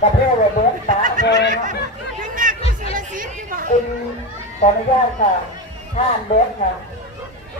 กระเพาะระเบิดตาแดงข้างหน้าคือสุรศิษย์ที่บอกคุณขออนุญาตค่ะท่านเบิร์ดค่ะ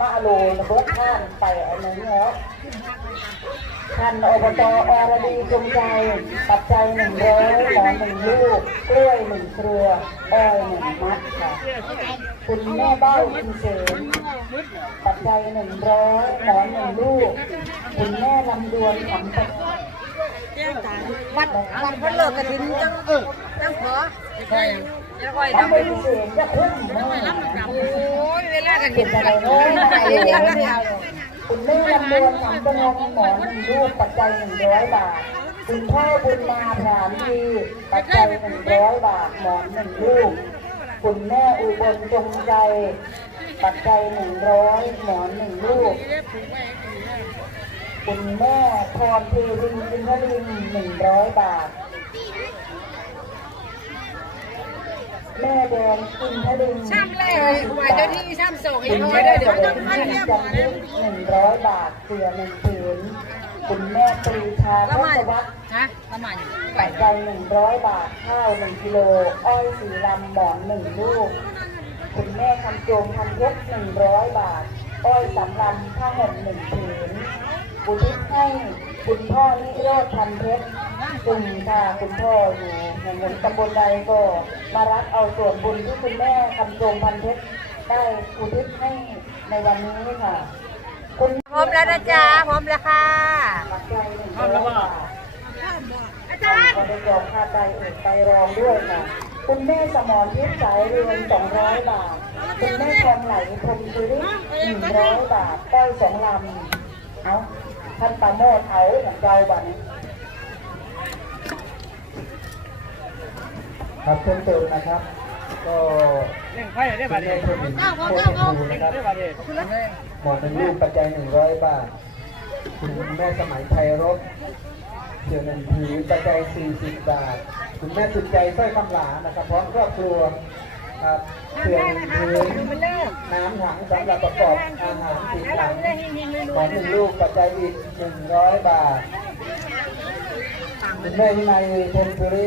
มาโลระเบิดท่านไปอันนี้แล้วท่านอบตอรดีจงใจ ปัจจัยหนึ่งร้อยหมอนหนึ่งลูกกล้วยหนึ่งเครืออ้อยหนึ่งมัดค่ะ คุณแม่เบ้าคุณเสนปัจจัยหนึ่งร้อยหมอนหนึ่งลูก คุณแม่ลำดวนขำตะ วัดวัดเพิ่นเลิกกระถินจังเออจังขอใช่แล้วก็ไอ้ทำดำไปพิเศษจะคุ้มมากโอ้ยเวลากระถิเก็บอะไรน้ยมาเยอะไม่เอาคุณแม่ลำดวนขำตะงงหมอนหนึ่งลูกปัจจัยหนึ่งร้อยบาทคุณพ่อบุญมาพรามดีปัจจัยหนึ่งร้อยบาทหมอนหนึ่งลูกคุณแม่อุบลจงใจ ปัจจัยหนึ่งร้อยหมอนหนึ่งลูก คุณแม่พรเทวินจินทรินหนึ่งร้อยบาท แม่แดงจินทรินช่ำเลยหวยเจ้าที่ช่ำส่งอีคุกณน้อยแม่เด้อแดเดี๋ยวงมันจิต้องนมาเรียบจันทรินหนึ่งร้อยบาทเสือหนึ่งผืนคุณแม่ปรีชาประทมาณศวัฒน์ฮะประมาณปัจจัยหนึ่งร้อยบาทข้าวหนึ่งกิโลอ้อยสีลำหมอนหนึ่งลูก คุณแม่คำโจมพันเพชรหนึ่งร้อยบาท อ้อยสำลำผ้าห่มหนึ่งผืน บุทิศให้คุณพ่อนิโรธพันเพชรซึ่งถ้าคุณพ่ออยู่ในเมืองตำบลใดก็มารับเอาส่วนบุญที่คุณแม่คำโจมพันเพชรได้อุทิศให้ในวันนี้ค่ะ คุณพร้อมแล้วนะจ๊ะพร้อมแล้วค่ะปัจจัยหนึ่งร้อยบาทอาจารย์ก็ได้ยอมค่าไตเอกไตรองด้วยค่ะคุณแม่สมรทิพย์สายเรือนสองร้อยบาท คุณแม่ทองไหลพรหมสุริหนึ่งร้อยบาทก้อยสองลำเอา ท่านปาโมดเอาองเจ้าบัดนี้ครับเพิ่มเติมนะครับ ก็เล่นไพ่ได้คุบัณดแม่นี้ชมินโคตรภูนะครับได้บัดหมอนเป็นลูกปัจจัยหนึ่งร้อยบาทคุณแม่สมัยไทยรบเสือหนึ่งผืนปัจจัยสี่สิบบาท คุณแม่สุดใจสร้อยคำหลานะครับพร้อมครอบครัว ครับเสือหนึ่งผืนน้ำถังสำหรับประกอบอาหารสีถังหมอนหนึ่งลูกปัจจัยอีกหนึ่งร้อยบาทคุณแม่วินัยพงธุริ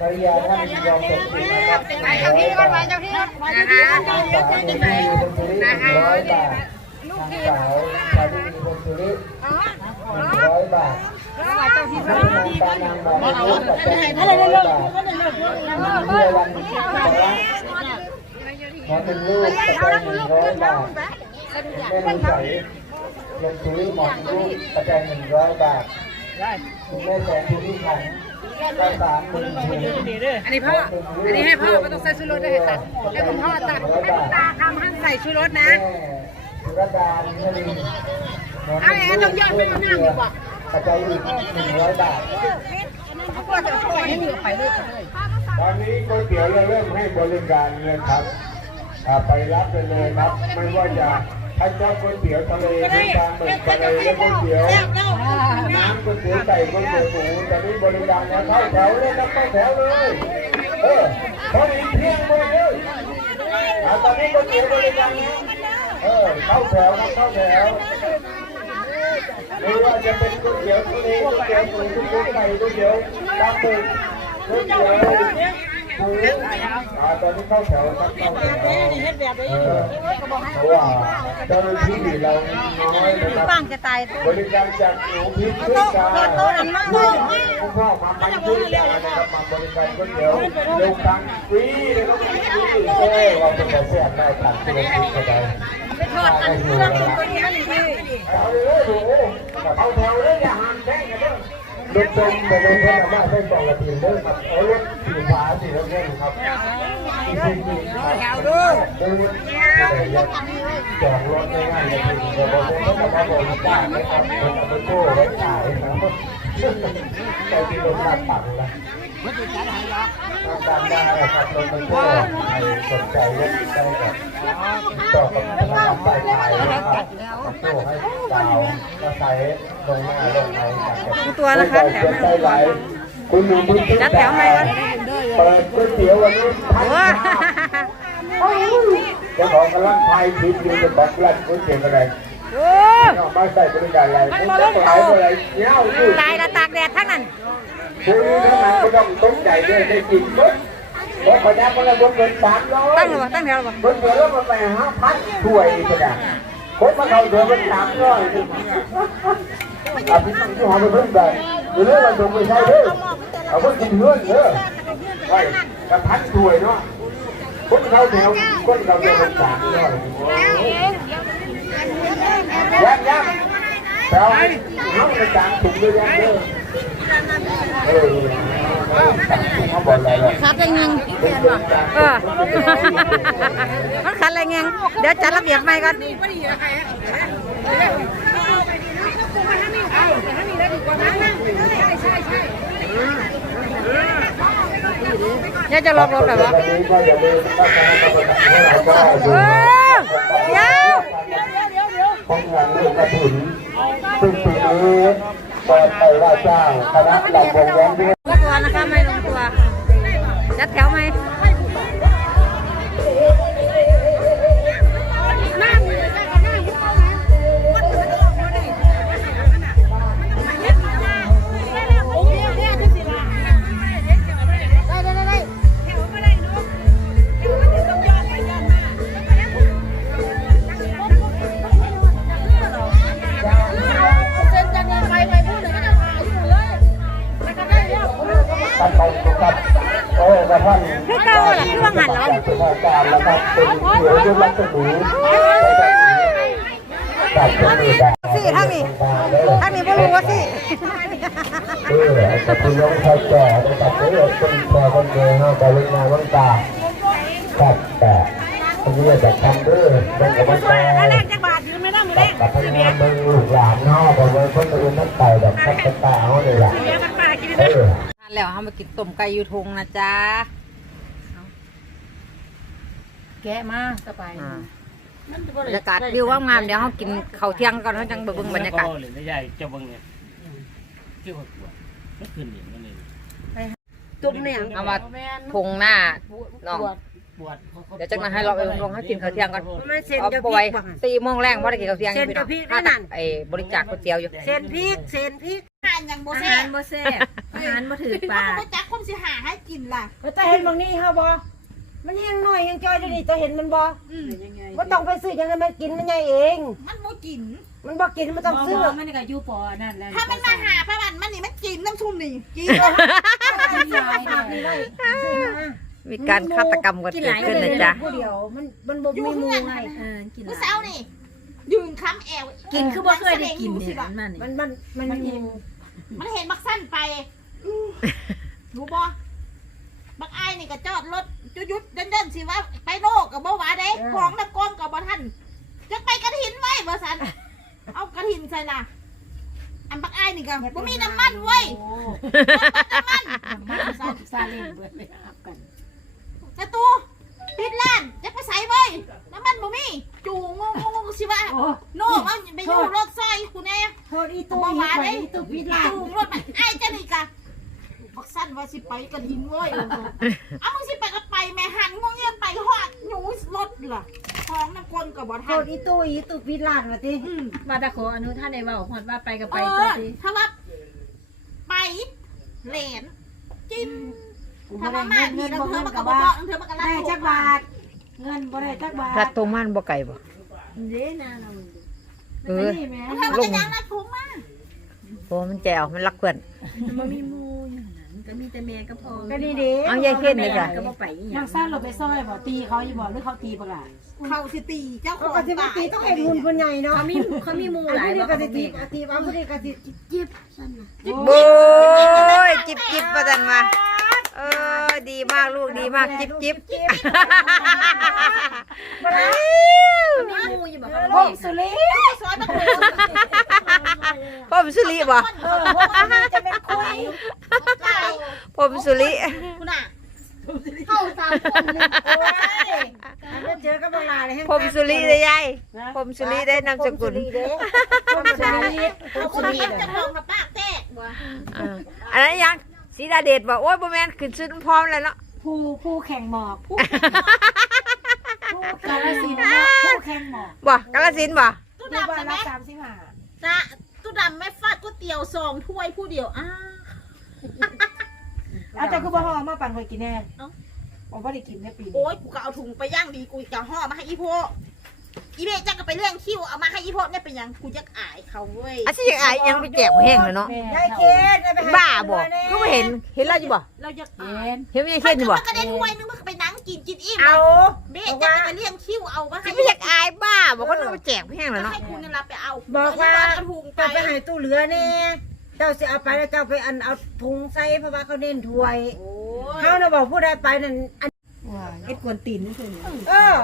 ภริยาท่านรองสมศรีนะครับหนึ่งไปร้เจ้าอยที่ก่อนบาไปทเจ้าที่นะคะนางสาวเมธีพงธุริหนึ่งร้อยบาทนางสาวชาลินีพงธุริหนึ่งร้อยบาทเจ้าที่นางนางตานางหมอลูกปัจจัยหนึ่งร้อยบาทคุณเพื่อวันบอก ว่าหมอหนึ่งลูกปัจจัยหนึ่งร้อยบาทแม่ลุงใสลงธุริหมอนลูกปัจจัยหนึ่งร้อยบาทคุณแม่แสงธุริขันได้สามหมื่นอันนี้พ่อ อันนี้ให้พ่อไม่ต้องใส่ชูรสได้ให้ตัดให้คุณพ่อตัดให้คุณตาทำให้ใส่ชูรสนะแม่สุรดานินลินหมอหนึ่งลูกปัจจัยอีกหนึ่งร้อยบาทเขาก็จะปล่อยให้เหลือไปเลยเลยตอนนี้ก๋วยเตี๋ยวเริ่มให้บริการเลยครับ ไปรับไปเลยครับ ไม่ว่าจะให้ชอบก๋วยเตี๋ยวทะเลเป็นปลาหมึกทะเลและก๋วยเตี๋ยวน้ำก๋วยเตี๋ยวไก่ก๋วยเตี๋ยวหมูตอนนี้บริการแล้วเข้าแถวเลยครับเข้าแถวเลยเออพอดีเที่ยงหมดเลยอ่าตอนนี้ก๋วยเตี๋ยวบริการแล้วเออเข้าแถวครับเข้าแถวไม่ว่าจะเป็นก๋วยเตี๋ยวทะเลก๋วยเตี๋ยวหมูก๋วยเตี๋ยวไก่ก๋วยเตี๋ยวปลาหมึกก๋วยเตี๋ยวหมูอ่า ตอนนี้เข้าแถวครับเข้าแถวเออเพราะว่าเจ้าหน้าที่เราน้อยนะครับปังจะตายบริการจากหนูพิษพิษกาคุณพ่อมาปันพิษกานะครับมาบริการก๋วยเตี๋ยวเร็วตังฟรีเลยครับฟรีเอ้ยเราเป็นแบบแซ่บได้ตังค์ที่เรากินก็ได้ไปทอดอันเรื่องตัวนี้มันดีเอาเลยดูเอาแถวเลยอย่าหันแท่งกันเด้อ รถจมไปเลยเพื่อนมาใส่กล่องละทีเด้อครับเอารถสีฟ้าสีน้ำเงินครับจริงๆแถวดูจอดรถง่ายๆเลยทีเดียวบอกว่าเขามาบอกว่าไม่ครับเป็นอัปโก้ไว้ขายครับใจที่รถลาดปังนะการได้ครับรถมันก็ใคร สนใจรถได้กับต่อกับพนักงานฝ่ายขายนะครับโก้ให้ดาวก็ใช้ลงหน้าลงในกันตัวนะคะแถวใจไหลคุณลุงบุญทิ้งจัดแถวไหมวะเปิดก๋วยเตี๋ยววันนี้พันโอ้เจ้าของกำลังพายทิพย์อยู่จะบอกร้านก๋วยเตี๋ยวอะไรโอ้เอามาใส่บริการอะไรคุณจะหลายอะไรเงี้ยอยู่ตายละตากแดดทั้งนั้นคุณนี่มันก็ต้องตกใจด้วยได้กินปุ๊บเพราะพนักงานบนเงินสามร้อยตั้งหรือเปล่าตั้งแถวหรือเปล่าบนเงินแล้วมันไปห้าพันถ้วยก็ได้คนมาเขาเดือนเป็นสามร้อยเอาไปตั้งที่หอไปเพิ่มได้หรือเราส่งไปใช้ด้วยเอาคนกินเงินเด้อไว้กับพันถ้วยเนาะคนเขาแถวคนเขาเดือนเป็นสามร้อยยังยังแต่เอาเขาไปจางถุงด้วยยังเด้อ เออเขาบอกอะไรล่ะคัดอะไรเงี้ยเออมันคัดอะไรเงี้ยเดี๋ยวจัดระเบียบใหม่ก่อนเดี๋ยวจะลบลบแบบว่าวันนี้ก็อย่าลืมตั้งคณะกรรมการให้เราก็เอดูอเดี๋ยวป้องกันลูกกระถิ่นซึ่งปีนี้เปิดไปว่าจ้างคณะหลักวงแหวนด้วยลงตัว นะคะไม่ลงตัวยัดแถวไหม จัดเป็นมือดาสิทางนี้ทางนี้ไม่รู้ว่าสิเออขอคุณน้องชายแก่นะครับเออเป็นแก่คนเดียวเนาะแต่เวลาวันตาครับแต่อันนี้จะทำด้วยเป็นกำลังใจจักบาทยืมไม่ได้มือกับพนักงานเมืองลูกหลานเนาะบอกว่าคนอื่นนั่นไก่แบบทับตาเขาเลยล่ะเออทานแล้วเขามากินต้มไก่ยูทงนะจ๊ะแกะมาสบายอ่า บรรยากาศวิวว่างามเดี๋ยวเขากินข้าวเที่ยงก่อนเขาจังไปเบิ่งบรรยากาศเลยได้ใหญ่เจ้าเบิ่งเนี่ยเกี่ยวกับปวดก็ขึ้นเหรียญนั่นเองจุ่มเนี่ยเอามาทงหน้าน้องปวดเดี๋ยวจังนั้นให้เราไปลงให้กินข้าวเที่ยงก่อนมันเส้นเอากะไปพริไว้กบ้างสี่โมงแรงว่าได้กินข้าวเที่ยงเส้นพี่น้องกะพริกถ้านั่นไอ้บริจาคก๋วยเตี๋ยวอยู่เส้นพริกเส้นพริกอาหารอย่างโบอาเซ่หารบ่แซ่บอาหารบ่ถือปากก็จักคนสิหาให้กินล่ะแต่เห็นบางนี่เฮาบ่ มันยังน้อยยังจอยอยู่ดิจะเห็นมันบ่อืมบ่ต้องไปซื้อจังได๋มันกินมันใหญ่เอง มันโมกิน มันบ่กินมันต้องซื้อมันก็อยู่ปอนั่นแหละถ้ามันมาหาพระวันมันนี่มันกินน้ำชุ่มนี่กินมีการฆาตกรรมกันเกิดขึ้นนะจ๊ะผู้เดียวมันมันบ่มีหมู่ไงเออกินหผู้ลายสาวนี่ยืนค้ำแอวกินคือบ่เคยได้กินเนี่ยมันนี่มันมันมันมีหมู่มันเห็นบักสั้นไปรู้บ่ บักอายนี่ก็จอดรถจุยุดเดินๆสิว่าไปโลกกับบ่หวาเด้ของน้ำก้นกับบ่ทันจะไปกระถินไว้บ่สันเอากระถินใส่น่ะอันบักอายนี่ก็บ่มีน้ำมันเว้ยน้ำมันซาซาเล่นเบิดเลยครับกันประตูปิดร้านจะไปใส่ไว้น้ำมันบ่มีจูงงงงสิว่าโอ้โน่มันไปอยู่รถไฟกูแน่โทษอีตู้อีไปอีตู้พิษลาจูงรถไปไอ้เจ้านี่กะบักสั้น ว่าสิไปกระถินเว้ยเอามึงสิไปก็ไปแม่หันงงเงี้ยไปหอดหนูรถล่ะของน้ำกลกับบ่โททันษอีตู้อีตู้พิษลาว่าติอืมมาตะขออนุท่านในเว้าฮอดว่าไปก็เอไปตัวอสิถ้าว่าไปเหรนกินถ้าว่ามาดีน้ำเธอมันก็บ่บอกน้ำเธอมันก็รักได้จักบาท เงินบ่ได้จักบาทพระตรงมันบ่ไก่บ่ เด้นะเราเออ นี่แม่น้ำเธอมันก็ยังรักผมมากโอ้มันแจวมันรักเพื่อนบ่มีหมู่อยู่นั่น ก็มีแต่แม่กับพ่อก็ดีดีเอายายเข้นเลยจ้ะก็บ่ไปอีหยันางงสั้นเราไปซ่อยบ่ตีเขาอยู่บ่หรือเขาตีปะล่ะเขาสิตีเจ้าขเขาองก็สิมาตีต้องเอ็นหุ่นคนใหญ่เนาะเขามีเขามีหมู่อันหลายนี้บ่ก็เขาสิตีแม่ตีอันนี้ก็สิจิบสั้นน่ะโบ้ยจิบจิบประจันมา เออ ดีมากลูกดีมากจิบจิบมีหมู่อยู่บ่เขาพแม่งสุริซอยมันโหดพ่อมสุริบ่เออพวกนี้จะเป็นคุยไก่พ่อมสุริคุณน่ะเข้าสามคนนี่โอ้ยอันนี้เจอกับเวลาเลยพ่อมสุริได้ยายพ่อมสุริได้นามสกุลพงสุริเอาคนเห็นจะลองกับปากแตกว่ะอ่าอันนั้นยัง สีดาเดชบอกโอ้ยบ่แม่นขึ้นชุดพร้อมแล้วเนาะผู้ผู้แข่งหมอกผู้กาลสินธุ์เนาะผู้แข่งหมอกบ่กาลสินธุ์บ่ก็ตู้ที่ดำบ้านได้ไหมละสามสิบห้าจ้าตู้ดำแม่ฟาดก๋วยเตี๋ยวสองถ้วยผู้เดียวอ้า เอาเจ้าคือบ่ห่อมาปั่นเคยกินแน่เอ้า ผมบ่ได้กินในปีนี้โอ้ยกูก็เอาถุงไปย่างดีกูจะห่อมาให้อีโพ อีเบจักก็ไปเลี้ยงคิวเอามาให้อีโพเนี่ยเป็นหยังกูจะอายเขาเว้ยอาชีพอายยังไปแจกแห้งเลยเนาะได้เคสได้ไปหบ้าบ่ก็ไม่เห็นเห็นเราอยู่บ่เราจะอายเห็นเห็นไม่ใช่เห็นอยู่บ่มันก็ได้ถ้วยนึงมันก็ไปนั่งกินกินอิ่มเอาเบจักก็ไปเลี้ยงคิวเอามาให้ไม่อยากอายบ้าบอกว่าเราไปแจกแห้งเลยก็เนาะให้คุณนี่รับไปเอาบอกว่าเอถุงไปเจ้าไปให้ตู้เหลือเนี่ยเจ้าสิเอาไปแล้วเจ้าไปอันเอาถุงใส่เพราะว่าเขาเน้นถ้วยโอ้ยเขาน่ะบอกผู้ใดไปนั่นอันว่าเอ็ดกวนตีนนี่คือเนี่ยเออ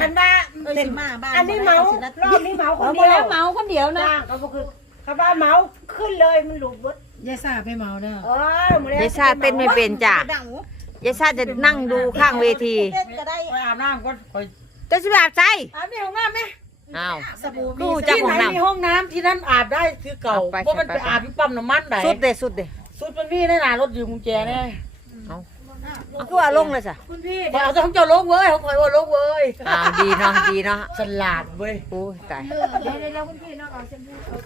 คันว่าเอ้ยเต็สิมมาบ้านอันนี้เมารอบนี้เมาคนเอาเดีบ่ยวแล้วเมาคนเดียวนะจ้างก็บ่คือเขาว่าเมาขึ้นเลยมันหลุดเบดยายซ่าไปเมาเด้อเออมื้อแลยายชาเต้นไม่เป็นจ้ะดังยายชาจะนั่งดูข้างเวทีเต้นก็ได้ไปอาบน้ำก็คอยจะสิแบบใจอาบในห้องน้ำไหมอ้าวสบู่กูมีจักที่ขไหอนงน้มีห้องน้ำที่นั่นอาบได้คือเก่าเอาไปเพราะมันไปไปไปอาบที่ปั๊มน้ำมันไหนำสุดเดสุดเดสุดมันมีในหนารถยืมกุญแจแน่เอาเอา คือว่าลงเลยจ้ะคุณพี่คอยเอาต้องเจ้าลงเว้ยเขาคอยว่าลงเว้ยอ้าวดีเนาะดีเนาะฉลาดเว้ยโอ้ยตาย เดี๋ยวเดี๋ยวคุณพี่น้องเอาเส้นพูเอา